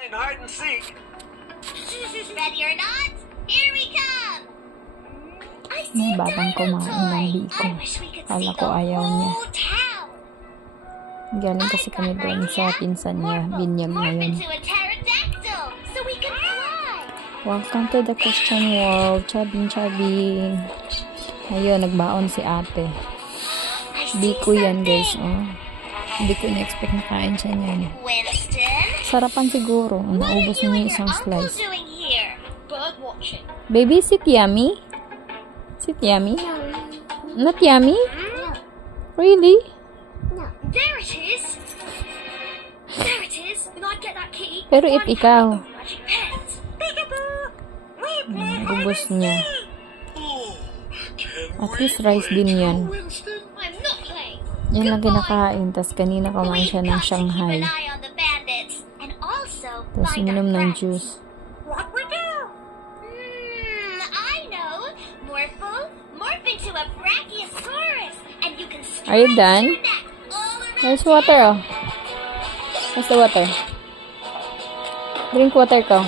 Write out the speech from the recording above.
Playing hide and seek. Ready or not, here we come! I see May a batang dino kumain ng toy! biko. I wish we could Kala see ko the ayaw niya. whole town! Galing kasi kami doon sa pinsan niya. Binyag na Morph yun. into a pterodactyl so we can fly! Welcome to the Christian world. Chabing. Ayun, nagbaon si ate. I see Biko yan, something. guys. Oh. Hindi ko na-expect na kain siya niyan. Winston? Sarapan siguro. What are Naubos you na niya and your isang uncle slice. doing here? Bird watching. Baby, sit yummy? Sit yummy? Not yummy? No. Really? No. There it is! There it is! And I get that key. Pero if One ikaw, magic pet. Peekaboo! ubos niya. Oh, can At we least rice play din too, yan. Winston? I'm not playing. Yan lang kinakain. Tapos kanina kumain siya ng Shanghai. Keep an eye on the bandits. And also, Tapos find minom our ng friends. juice. What we do? I know. Morph into a Brachiosaurus, and you can stretch Are you done? your neck all around There's water, oh. Where's the water? Drink water ko.